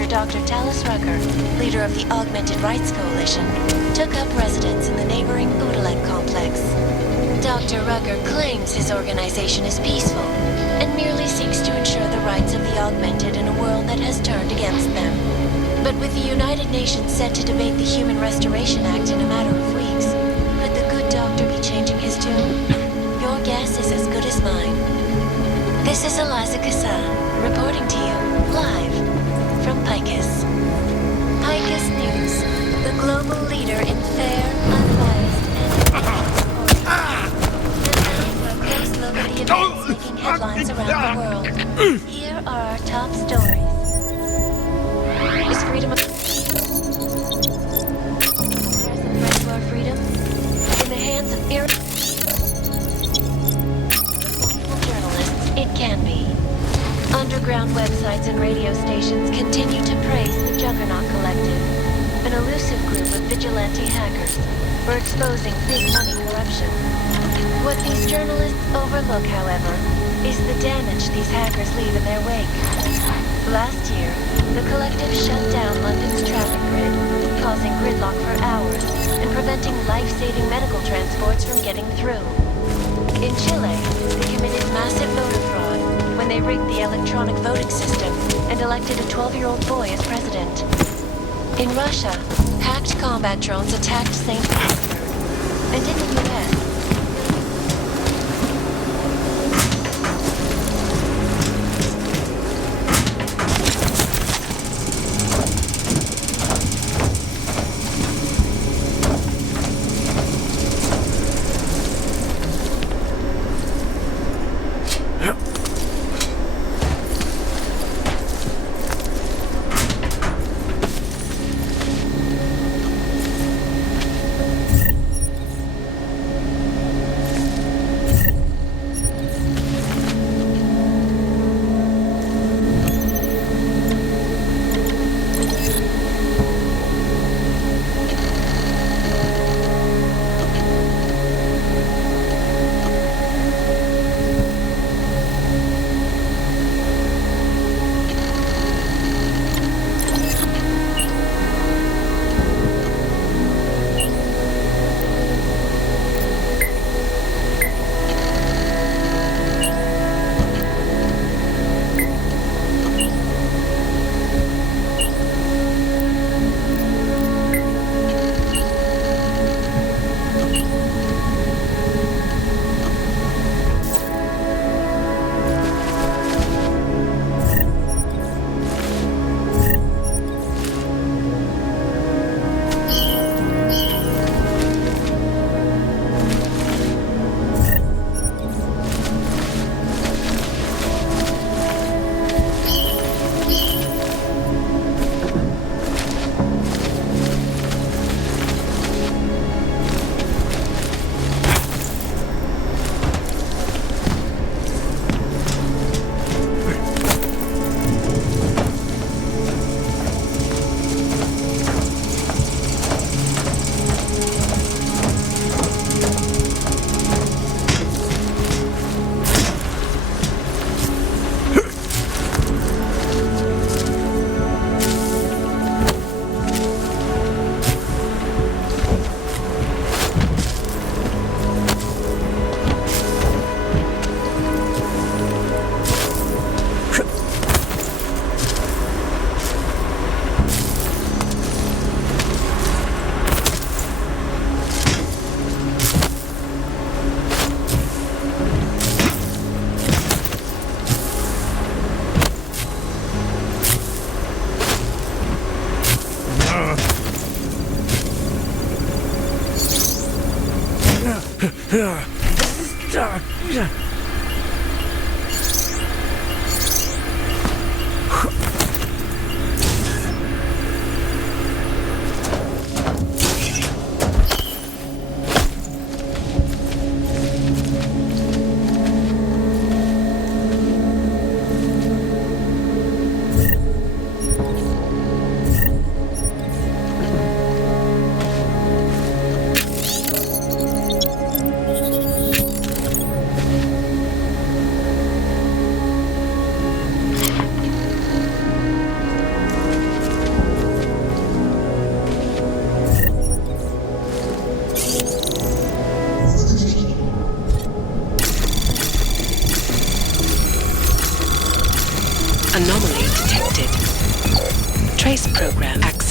after Dr. Talus Rucker, leader of the Augmented Rights Coalition, took up residence in the neighboring Udalek complex. Dr. Rucker claims his organization is peaceful and merely seeks to ensure the rights of the augmented in a world that has turned against them. But with the United Nations set to debate the Human Restoration Act in a matter of weeks, could the good doctor be changing his tune? Your guess is as good as mine. This is Eliza Kassan, reporting to you, live, from Picus. Picus News, the global leader in fair, unbiased, and now for a close look at the events making headlines around the world. Here are our top stories. Is freedom of threat to our freedom? In the hands of it can be. Underground websites and radio stations continue to praise the Juggernaut Collective, an elusive group of vigilante hackers for exposing big money corruption. What these journalists overlook, however, is the damage these hackers leave in their wake. Last year, the Collective shut down London's traffic grid, causing gridlock for hours and preventing life-saving medical transports from getting through. In Chile, they committed massive voter fraud when they rigged the electronic voting system and elected a 12-year-old boy as president. In Russia, hacked combat drones attacked St. Petersburg. And in the U.S.,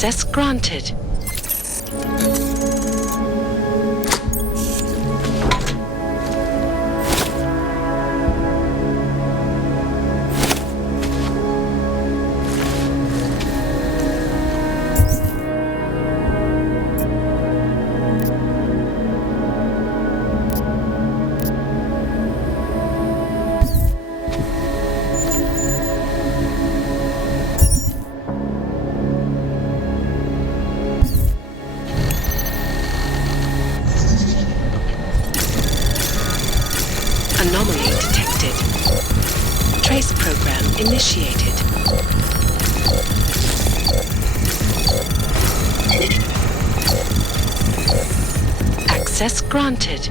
Access granted. Anomaly detected. Trace program initiated. Access granted.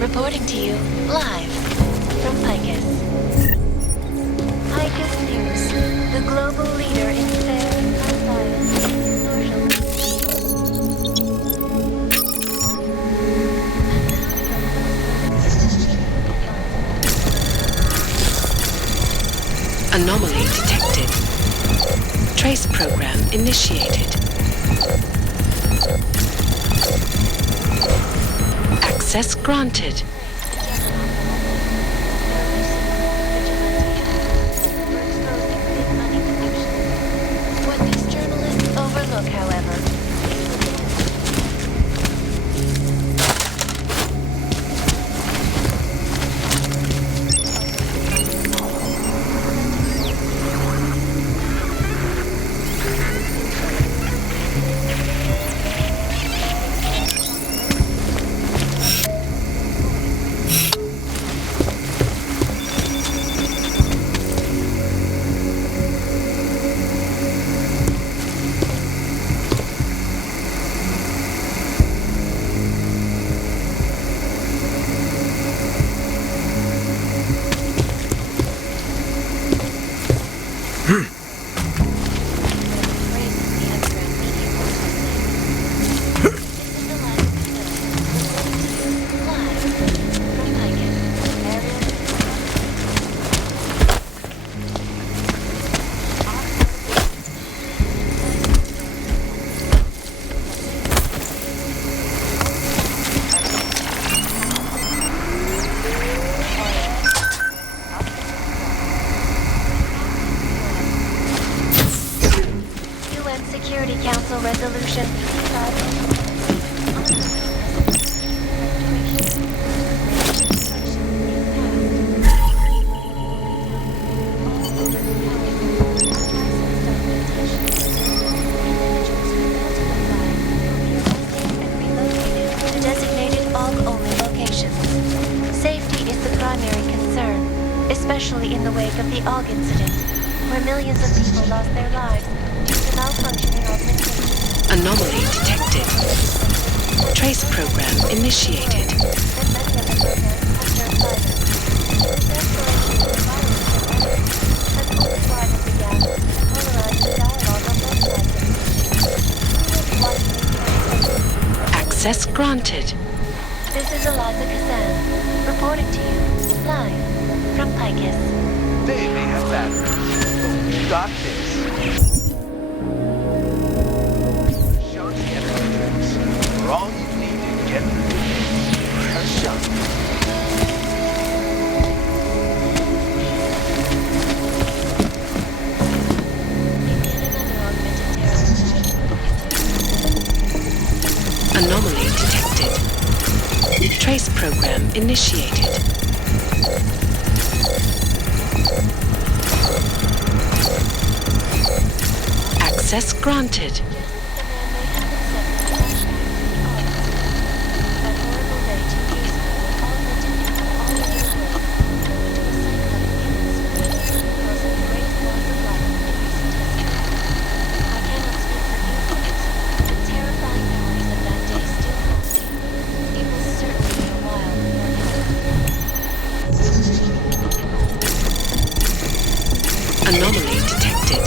Reporting to you live from Picus. High Good news. The global leader in fair, unbiased, social Anomaly detected. Trace program initiated. Access granted. What these journalists overlook, however, Security Council Resolution 35 to designated AUG-only locations. Safety is the primary concern, especially in the wake of the AUG incident, where millions of people lost their lives due to malfunctioning augmentation. Anomaly detected. Trace program initiated. Access granted. This is Eliza Kazan, reporting to you, live, from Picus. They may have batteries, but we've got this. Show the energy drinks. For all you need to get through the day. A shot. Anomaly detected. Trace program initiated. Access granted. Anomaly detected.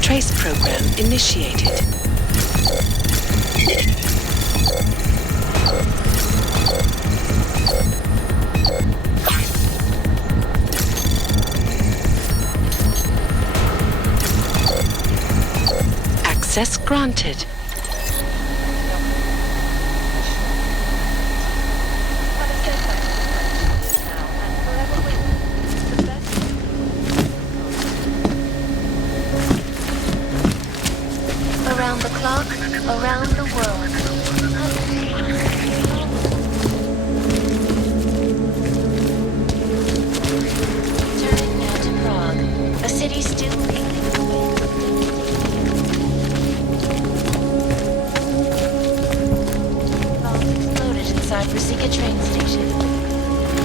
Trace program initiated. Access granted. Around the clock, around the world. Turning now to Prague, a city still reeling with bombs exploded inside Brasica train station.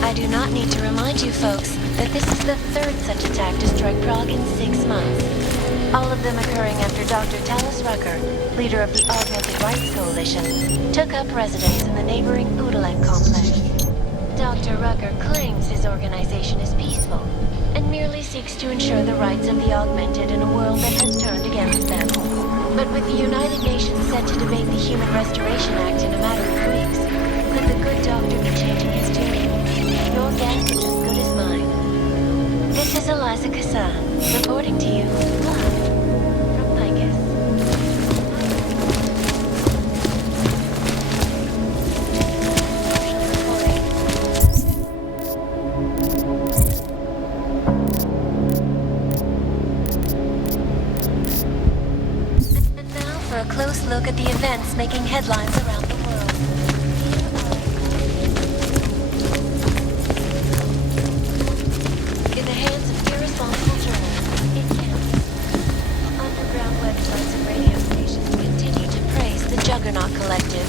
I do not need to remind you folks that this is the third such attack to strike Prague in 6 months. All of them occurring after Dr. Talos Rucker, leader of the Augmented Rights Coalition, took up residence in the neighboring Udalek complex. Dr. Rucker claims his organization is peaceful, and merely seeks to ensure the rights of the augmented in a world that has turned against them. But with the United Nations set to debate the Human Restoration Act in a matter of weeks, could the good doctor be changing his tune? Your guess is as good as mine. This is Eliza Kassan, reporting to you live from Lycus. And now for a close look at the events making headlines around the world. In the hands of irresponsible journalists, it counts. Underground websites and radio stations continue to praise the Juggernaut Collective,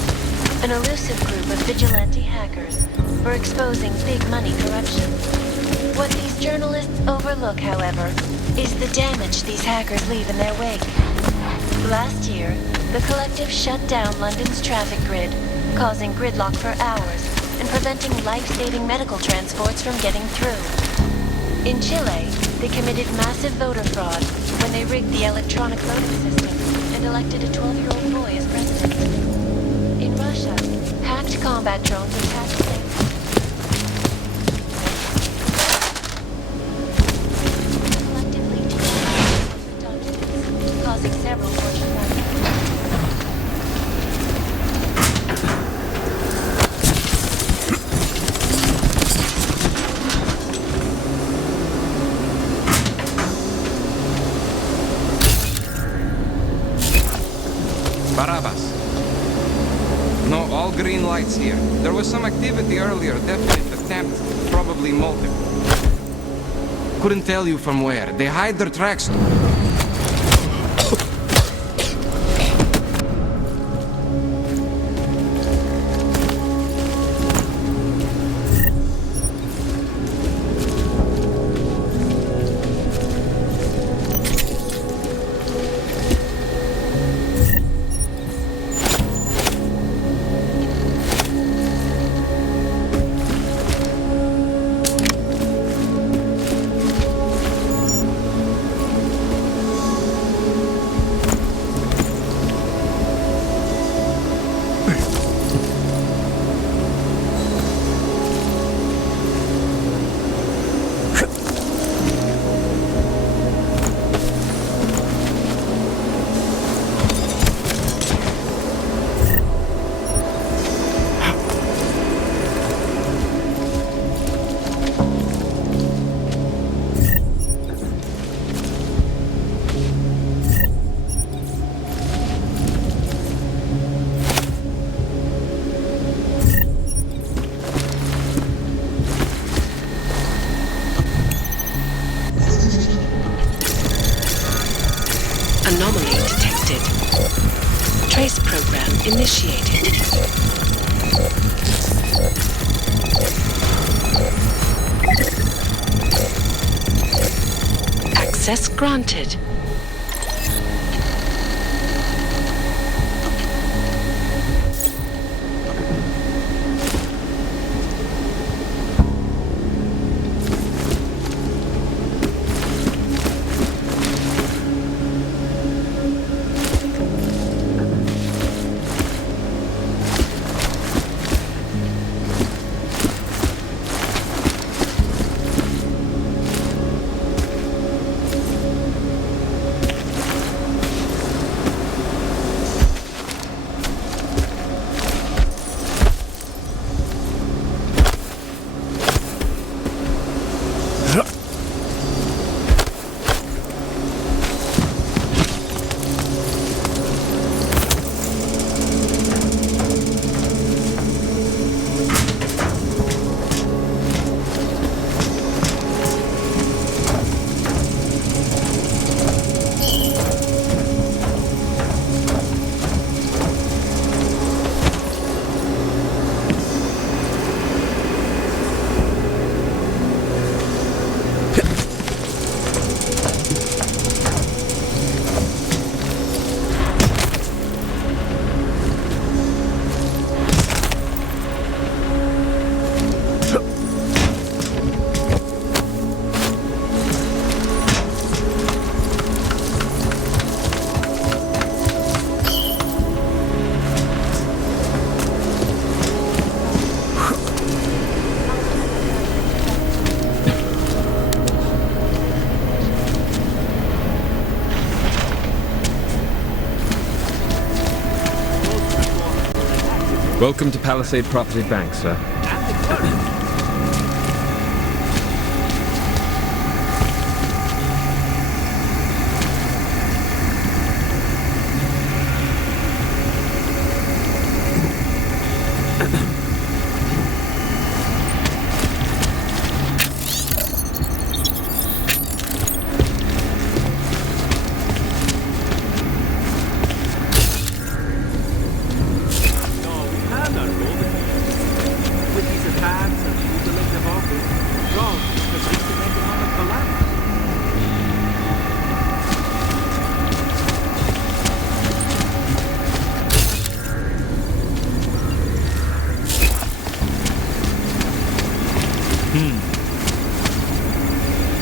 an elusive group of vigilante hackers, for exposing big money corruption. What these journalists overlook, however, is the damage these hackers leave in their wake. Last year, the collective shut down London's traffic grid, causing gridlock for hours and preventing life-saving medical transports from getting through. In Chile, they committed massive voter fraud when they rigged the electronic voting system and elected a 12-year-old boy as president. In Russia, hacked combat drones attacked planes. Collectively decoded documents, causing several Fortune 500. Barabbas. No, all green lights here. There was some activity earlier, definite attempt, probably motive. Couldn't tell you from where. They hide their tracks. Anomaly detected. Trace program initiated. Access granted. Welcome to Palisade Property Bank, sir.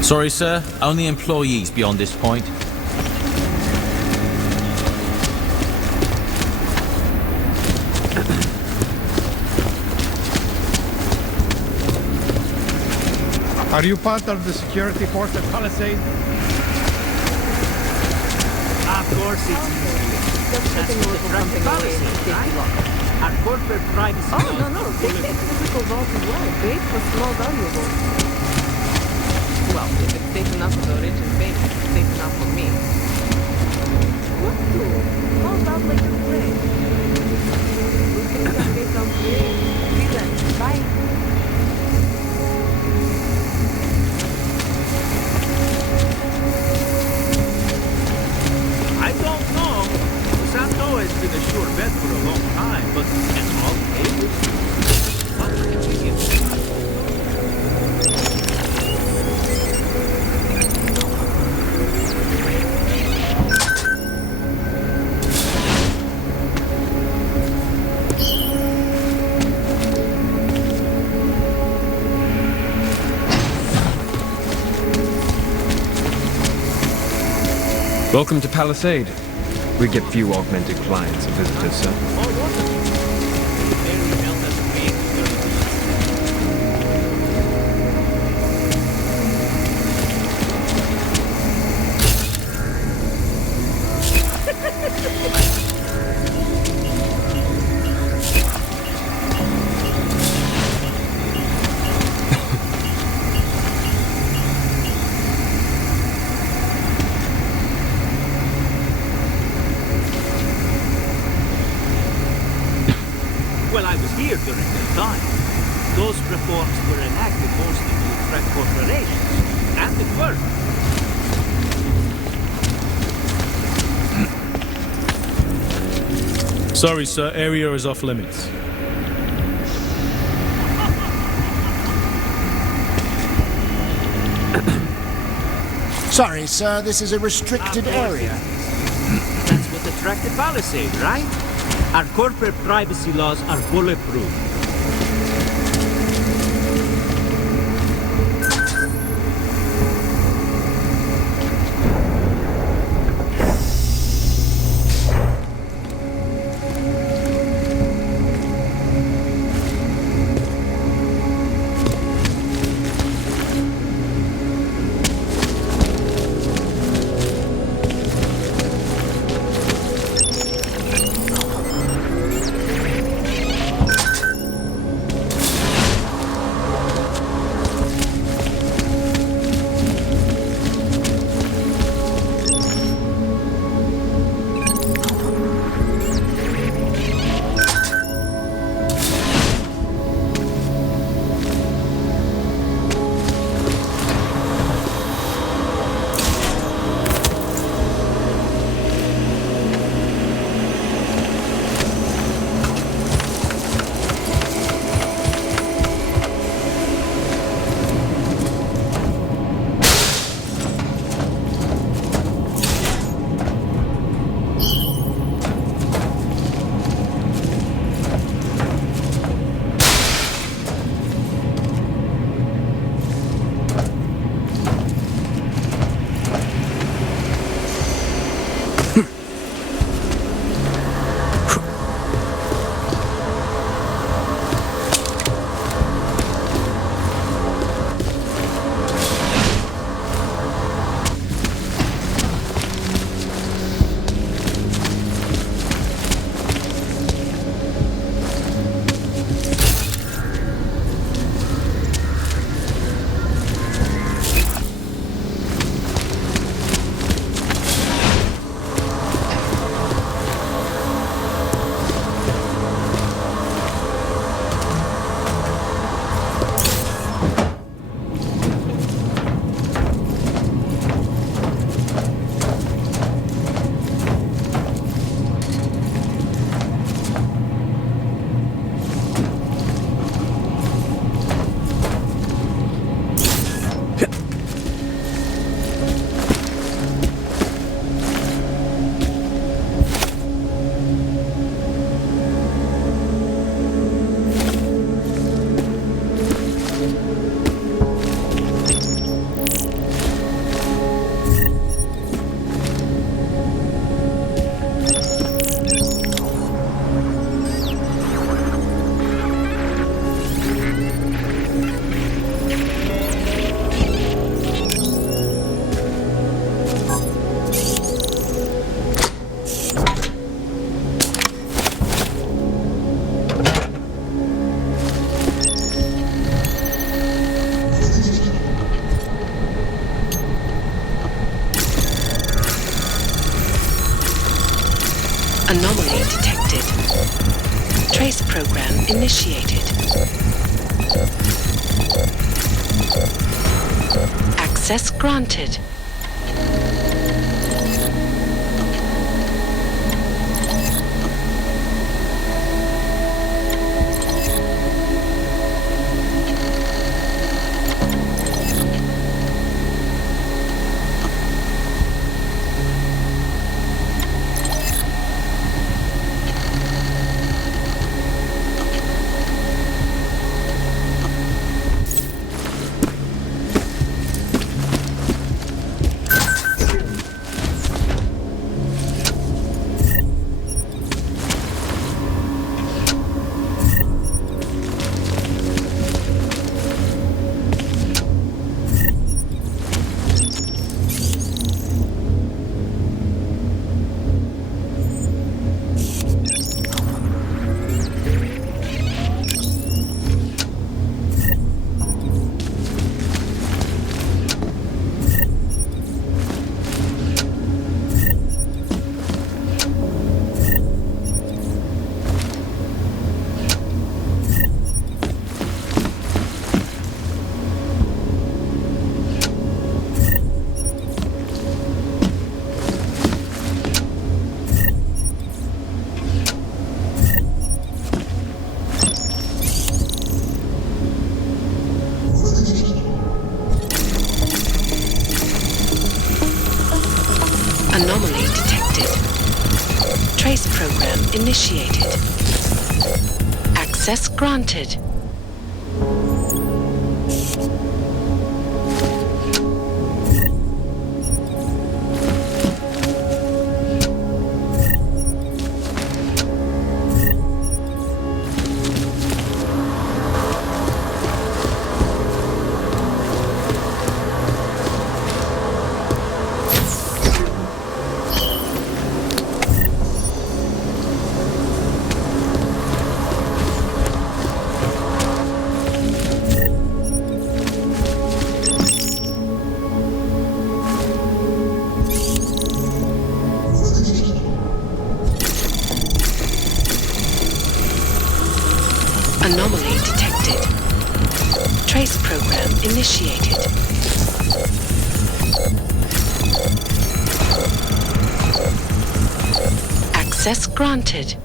Sorry, sir. Only employees beyond this point. Are you part of the security force at Palisade? Of course it's that's what the private policy, right? Our corporate privacy. Oh, no. Take physical vault as well. Great for small valuables. Well, if it's safe enough for the rich and famous, it's safe enough for me. What to? Falls out like a play. See then. Bye. I don't know. Santo has been a sure bet for a long time, but at all ages? What can we give? Welcome to Palisade. We get few augmented clients and visitors, sir. Well, I was here during the time. Those reforms were enacted mostly to attract corporations, and it worked. Sorry, sir. Area is off limits. Sorry, sir. This is a restricted area. That's what attracted Palisade, right? Our corporate privacy laws are bulletproof. Anomaly detected. Trace program initiated. Access granted. Anomaly detected. Trace program initiated. Access granted. Anomaly detected. Trace program initiated. Access granted.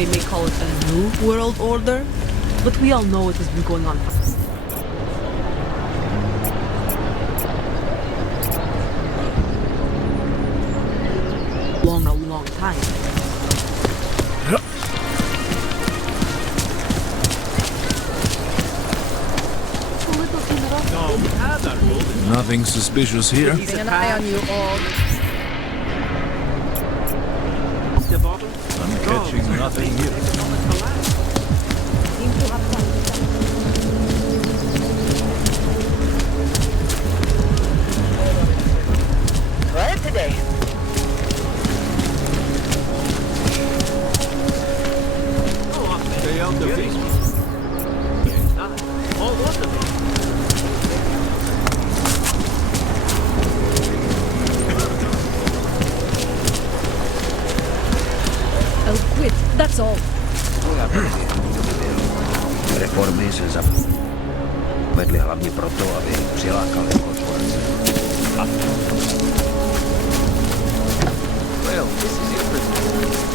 They may call it a new world order, but we all know it has been going on for a long time. Nothing suspicious here. Keeping an eye on you all. The bottle? I'm catching nothing here. Seem to have Right today. Stay out the basement. All water. I'll quit, that's all. Reformation sa vedli hlavně proto, aby přilákali korporace. Well, this is your business.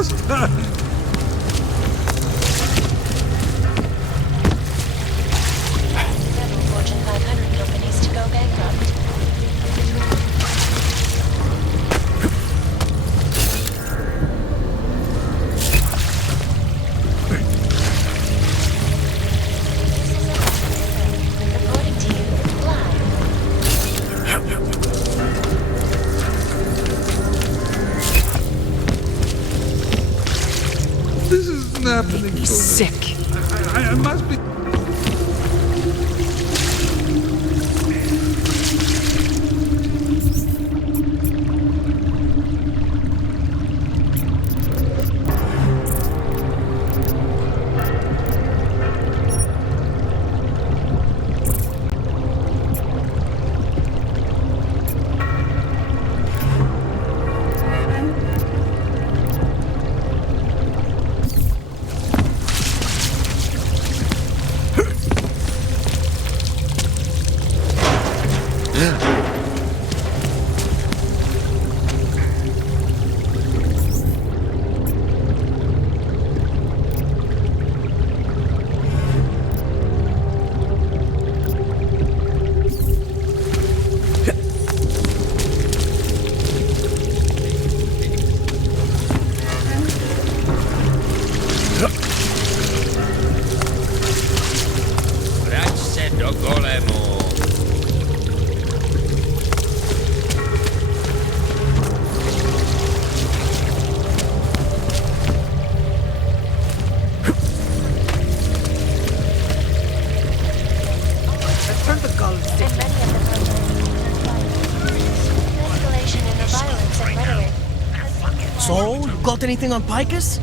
last time. Several Fortune 500 companies to go bankrupt. Happening to me. Sick. I must be. call it And many of the escalation in the violence and rhetoric. So, you got anything on Picus?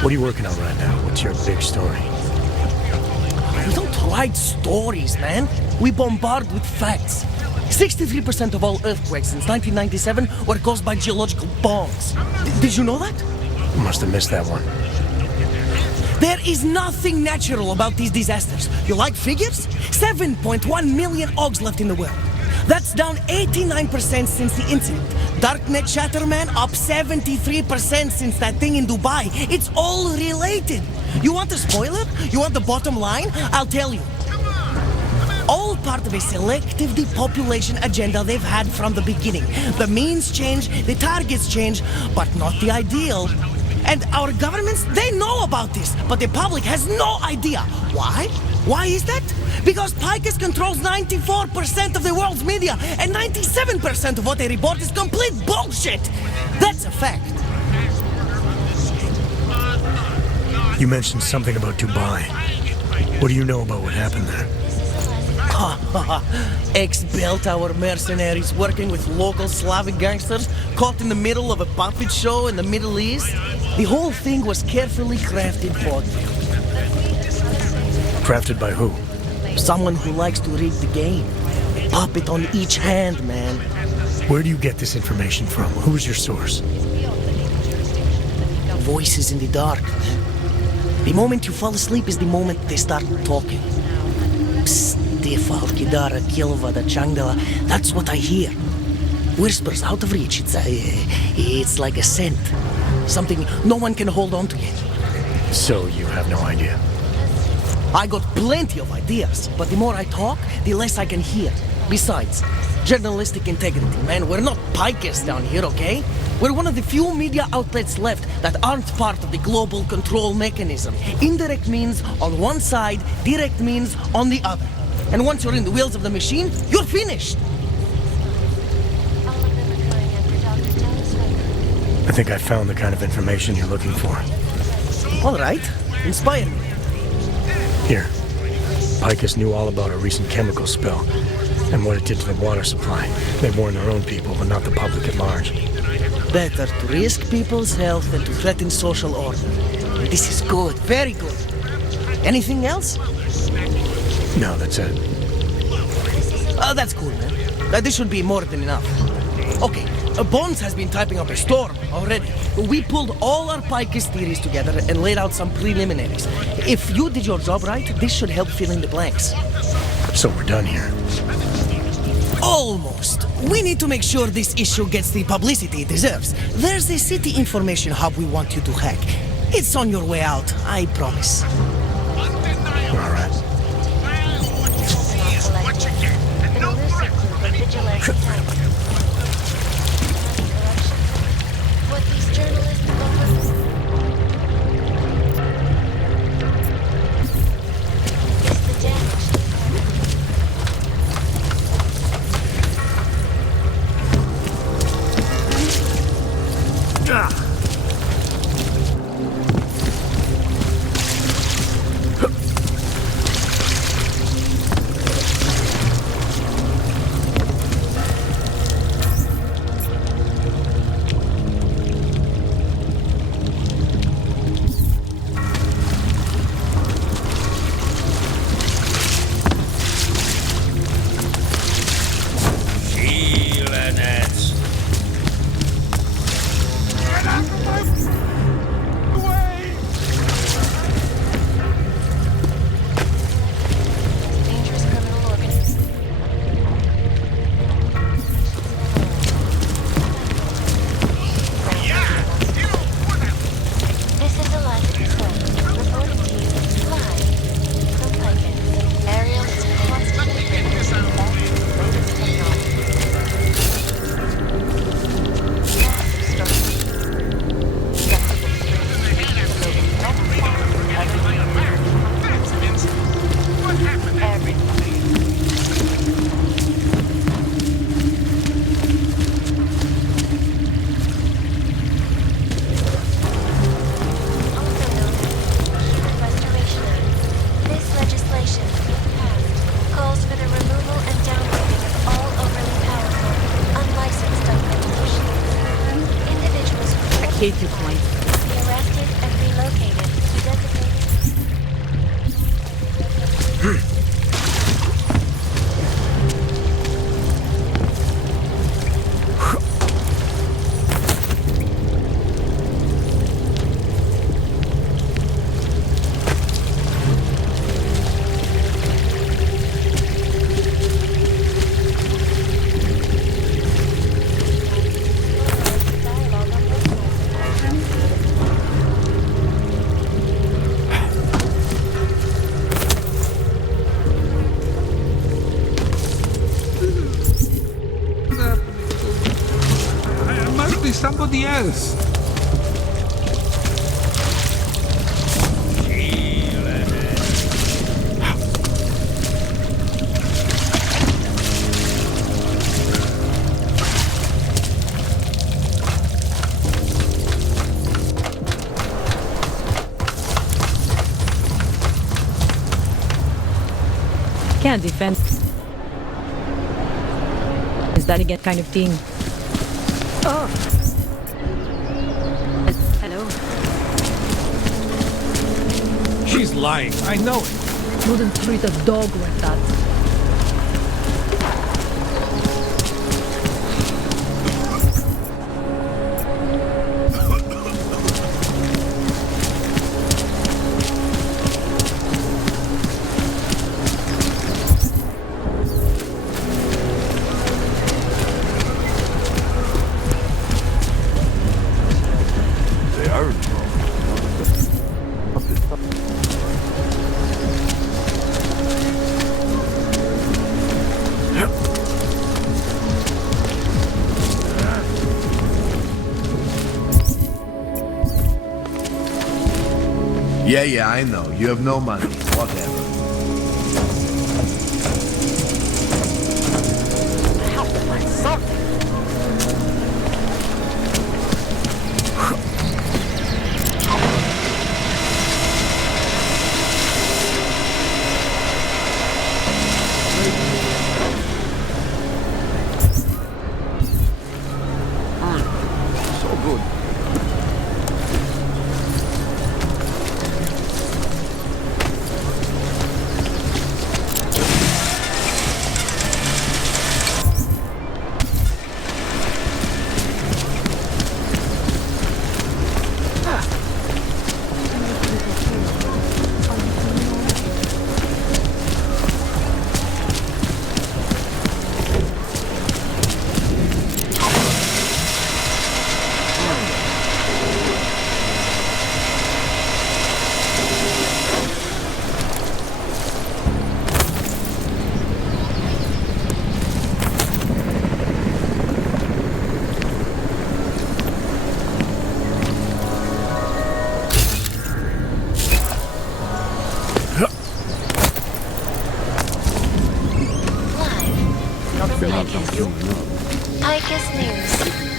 What are you working on right now? What's your big story? We don't write stories, man. We bombard with facts. 63% of all earthquakes since 1997 were caused by geological bombs. Did you know that? Must have missed that one. There is nothing natural about these disasters. You like figures? 7.1 million Augs left in the world. That's down 89% since the incident. Darknet chatter, man, up 73% since that thing in Dubai. It's all related. You want a spoiler? You want the bottom line? I'll tell you. All part of a selective depopulation agenda they've had from the beginning. The means change, the targets change, but not the ideal. And our governments, they know about this, but the public has no idea. Why? Why is that? Because Picus controls 94% of the world's media, and 97% of what they report is complete bullshit. That's a fact. You mentioned something about Dubai. What do you know about what happened there? Ex-bell tower mercenaries working with local Slavic gangsters caught in the middle of a puppet show in the Middle East. The whole thing was carefully crafted for them. Crafted by who? Someone who likes to rig the game. A puppet on each hand, man. Where do you get this information from? Who's your source? Voices in the dark, man. The moment you fall asleep is the moment they start talking. Psst, Kidara, Kilvada, Changdala. That's what I hear. Whispers out of reach. It's like a scent. Something no one can hold on to yet. So you have no idea? I got plenty of ideas, but the more I talk, the less I can hear. Besides, journalistic integrity, man. We're not pikers down here, okay? We're one of the few media outlets left that aren't part of the global control mechanism. Indirect means on one side, direct means on the other. And once you're in the wheels of the machine, you're finished. I think I found the kind of information you're looking for. All right. Inspire me. Here. Picus knew all about a recent chemical spill and what it did to the water supply. They warned their own people, but not the public at large. Better to risk people's health than to threaten social order. This is good. Very good. Anything else? No, that's it. That's cool, man. This should be more than enough. Okay, Bones has been typing up a storm already. We pulled all our Picus theories together and laid out some preliminaries. If you did your job right, this should help fill in the blanks. So we're done here. Almost. We need to make sure this issue gets the publicity it deserves. There's a city information hub we want you to hack. It's on your way out, I promise. All right. What these journalists focus is the damage. hate you, Clank. Be arrested and relocated to designated... It must be somebody else. Can't defend. Is that again kind of thing? Oh. Hello. She's lying. I know it. Wouldn't treat a dog like that. Yeah, I know. You have no money. Whatever. I have to find something. So good. Icus News,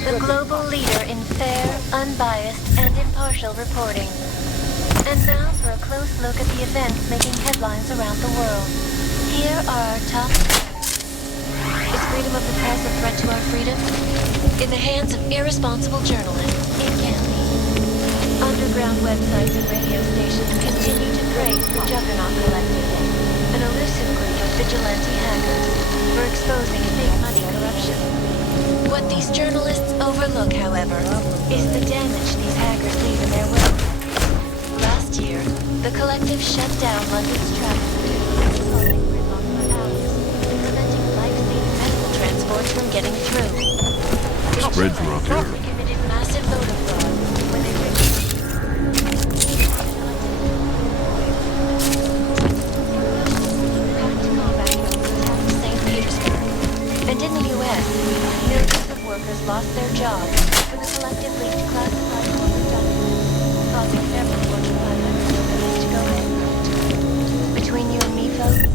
the global leader in fair, unbiased, and impartial reporting. And now for a close look at the events making headlines around the world. Here are our top 10. Is freedom of the press a threat to our freedom? In the hands of irresponsible journalists, it can be. Underground websites and radio stations continue to praise the Juggernaut Collective, an elusive group of vigilante hackers, for exposing big money corruption. What these journalists overlook, however, is the damage these hackers leave in their wake. Last year, the Collective shut down London's traffic route, preventing life-saving medical transports from getting through. Spreads are up here. They committed massive voter fraud when they and in the U.S., millions of workers lost their jobs when the Collective leaked classified corporate documents, causing several Fortune 500 companies to go bankrupt. Between you and me, folks,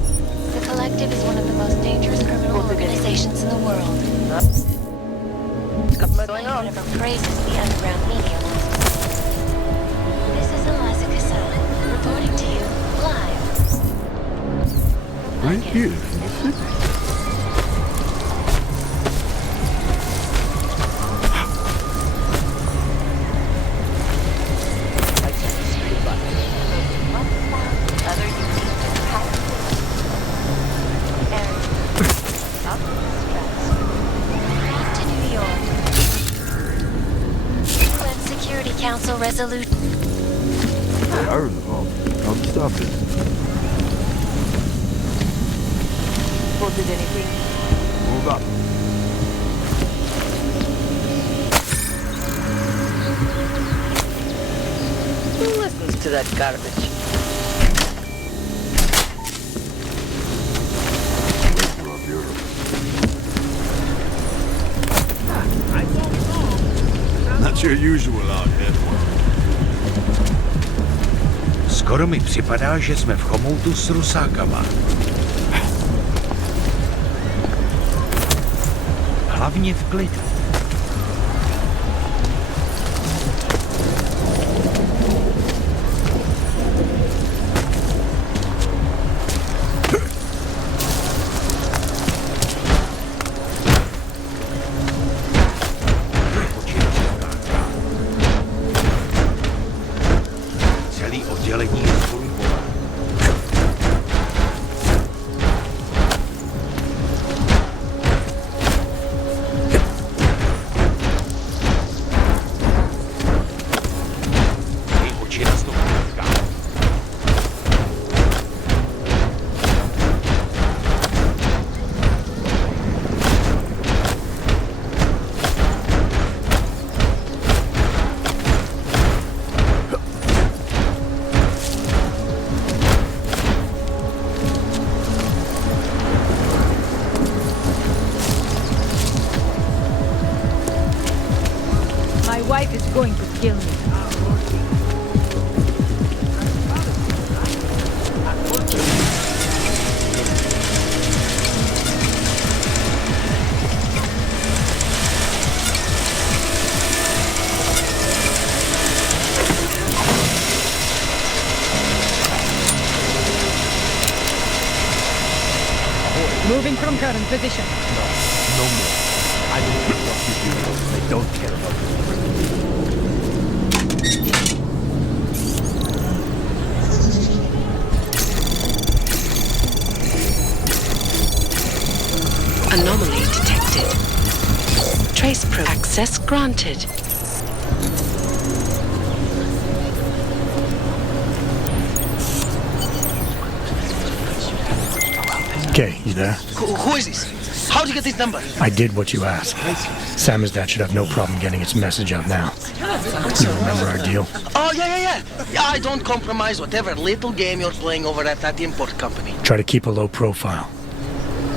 the Collective is one of the most dangerous criminal organizations in the world. Despite whatever praises the underground media wants to say. This is Eliza Casella, reporting to you live. Right here in the city. cancel resolution. Hey, Iron Mom, I'm stopping. Spotted anything? Move up. Who listens to that garbage? Laser of Europe. I don't know. Not your usual out here. Skoro mi připadá, že jsme v chomoutu s rusákama. Hlavně v klidu. Celý oddělení je skorumpováno. Jej oči na stolu. My wife is going to kill me. Moving from current position. No more. I don't know what you do. I don't care about you. Anomaly detected. Trace access granted. Okay, you there? Who is this? How'd you get this number? I did what you asked. Samizdat should have no problem getting its message out now. You remember our deal? Oh, yeah. Yeah, I don't compromise whatever little game you're playing over at that import company. Try to keep a low profile.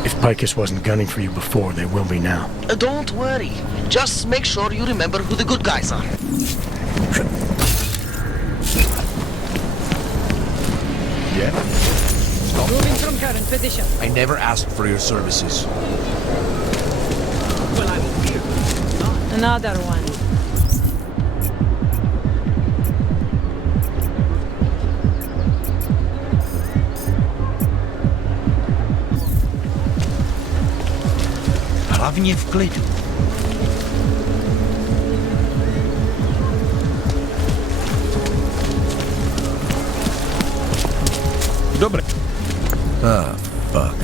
If Picus wasn't gunning for you before, they will be now. Don't worry. Just make sure you remember who the good guys are. Yeah? Stop. Moving from current position. I never asked for your services. Well, I'm here. Another one. Hlavně v klidu. Dobre. Ah, fuck.